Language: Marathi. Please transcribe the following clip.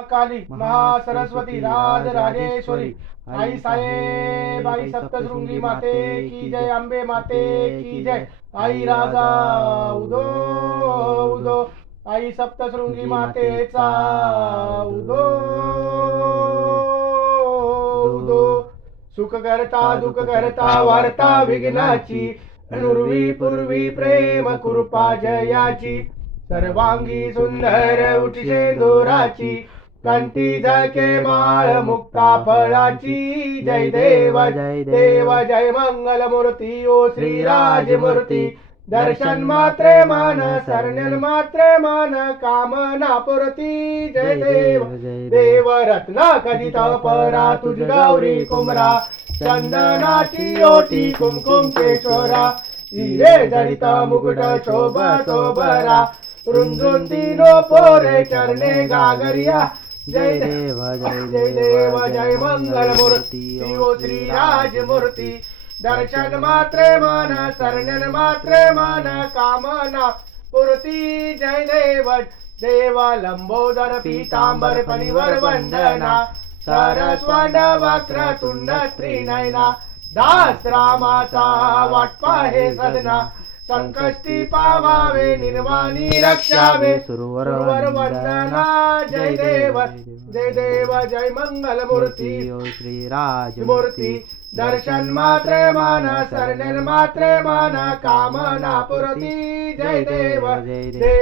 काली महासरस्वती राज राजेश्वरी। आई साहेब आई सप्तशृंगी माते की जय अंबे माते की जय। आई राजा उदो उदो। आई सप्तशृंगी मातेचा उदो उदो। सुख करता दुःख करता वार्ता विघ्नाची नुर्वी पूर्वी प्रेम कृपा जयाची। सर्वांगी सुंदर उठशे दोराची। कंठी झळके माळ मुक्ता फळाची. जय देव जय देव जय मंगल मूर्ती ओ श्रीराज मूर्ती दर्शन मात्रे मान शरण मात्रे मान कामना पुरती जय देव देव. रत्ना कधित परा तुझ गौरी कुमरा चंदनाची ओटी कुमकुम केशोरा हिरे जडित मुकुट शोभतो बरा रुंजून तीनो पोरे चरणे गागरिया. जय देव जय देव जय मंगल मूर्ती ओ श्री राज मूर्ती दर्शन मात्रे मन शरण मात्रे मन कामना पूर्ती जय देव देव लंबोदर पीतांबर परिवर वंदना सरस्वंड वक्र तुंड त्रिनयना दास रामाचा वाटपा हे सदना संकष्टी पावावे निर्वाणी रक्षावे. सुरवर वंदना जय देव जय देव जय मंगल मूर्ती श्रीराज मूर्ती दर्शन मात्रे माना शरण मात्रे माना कामना पुरती. जय देव जय देव.